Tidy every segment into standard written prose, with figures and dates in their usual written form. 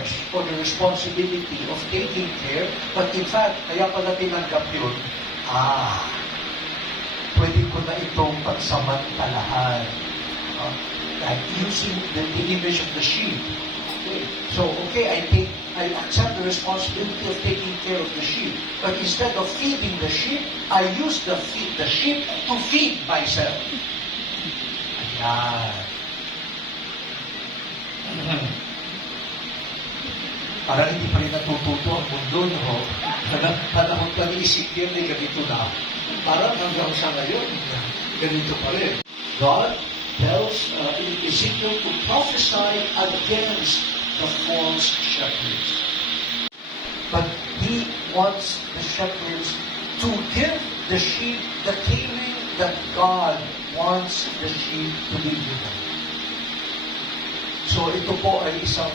charge or the responsibility of taking care, but in fact, kaya pala tinanggap yun, pwede ko na itong pagsamantalahan. Like using the image of the sheep. Okay. So, I accept the responsibility of taking care of the sheep. But instead of feeding the sheep, I use the sheep to feed myself. Ayan. Parang hindi pa rin natututo ang mundo, no? Panahon kami isip yan, ganito na. Parang hanggang sa ngayon, ganito pa rin. God tells Ezekiel to prophesy against the false shepherds. But he wants the shepherds to give the sheep the caring that God wants the sheep to be given. So ito po ay isang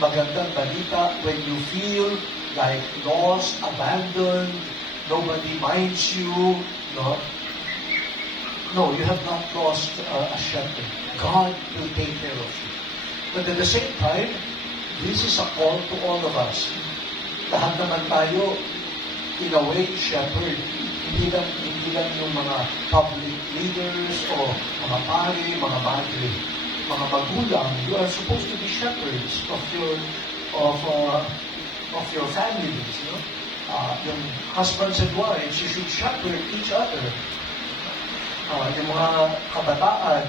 magandang balita when you feel like lost, abandoned, nobody minds you, no? No, you have not lost a shepherd. God will take care of you. But at the same time, this is a call to all of us. Lahat naman tayo, in a way, shepherd. Hindi lang yung mga public leaders o mga pari, mga madre, mga magulang. You are supposed to be shepherds of your families. No? Yung husbands and wives, you should shepherd each other. Yung mga kabataan,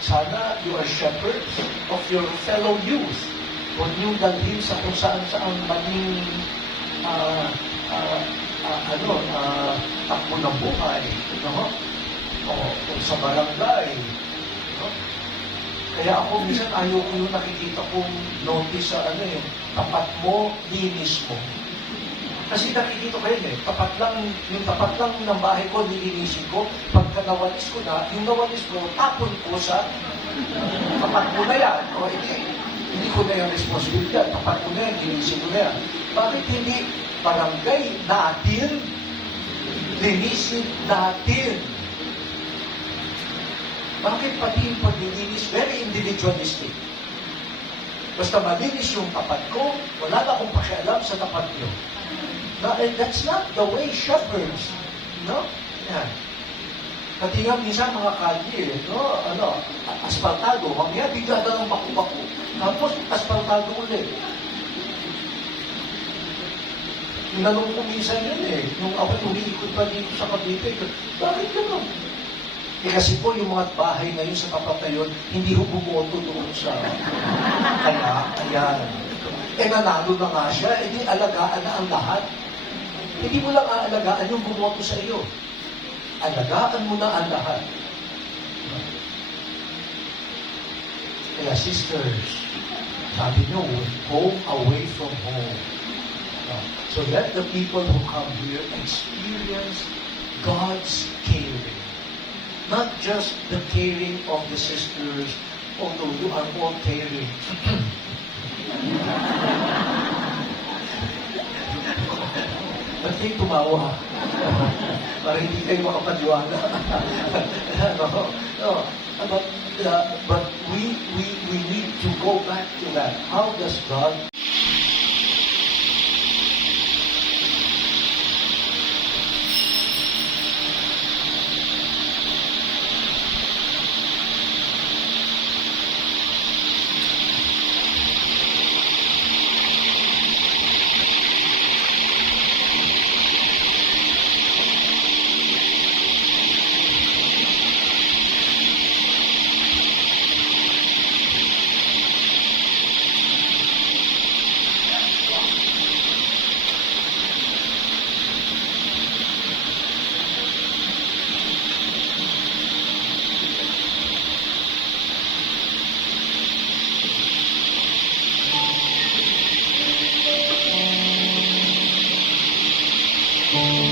sana you are shepherds of your fellow youth. Huwag niyong dalhin sa kung saan maling takbo ng buhay. No? O sa barangay. No? Kaya ako minsan ayaw ko yung nakikita kong notice sa tapat mo, linis mo. Kasi nakikita ko yun yung tapat lang ng bahay ko, nilinisin ko, pagka nawalis ko na, yung nawalis ko, tapon ko sa tapat mo na yan. O hindi ko na yung responsibilidad, tapat ko na yan, linisin ko na yan. Bakit hindi barangay natin, linisin natin? Bakit pati yung paglilinis, very individualistic? Basta malinis yung tapat ko, wala na akong pakialam sa tapat niyo. That's not the way shepherds, no? Yan. Pati nga minsan mga kalye, no? Asfaltado, mamaya bigla na ng baku-baku. Tapos asfaltado ulit. Tinanong ko minsan yun nung ako umiikot pa dito sa Cavite, bakit gano'n? Kasi po yung mga bahay na yun sa tapat na yun, hindi ho bumoto doon sa ayan. Nanalo na nga siya, di alagaan na ang lahat. Hindi mo lang aalagaan yung bumoto sa iyo. Alagaan mo na ang lahat. Kaya sisters, sabi nyo, home away from home. So let the people who come here experience God's caring. Not just the caring of the sisters, although you are all caring. Ba't kayo tumawa? Para hindi kayo makapaniwala. No. But we need to go back to that. How does God Oh.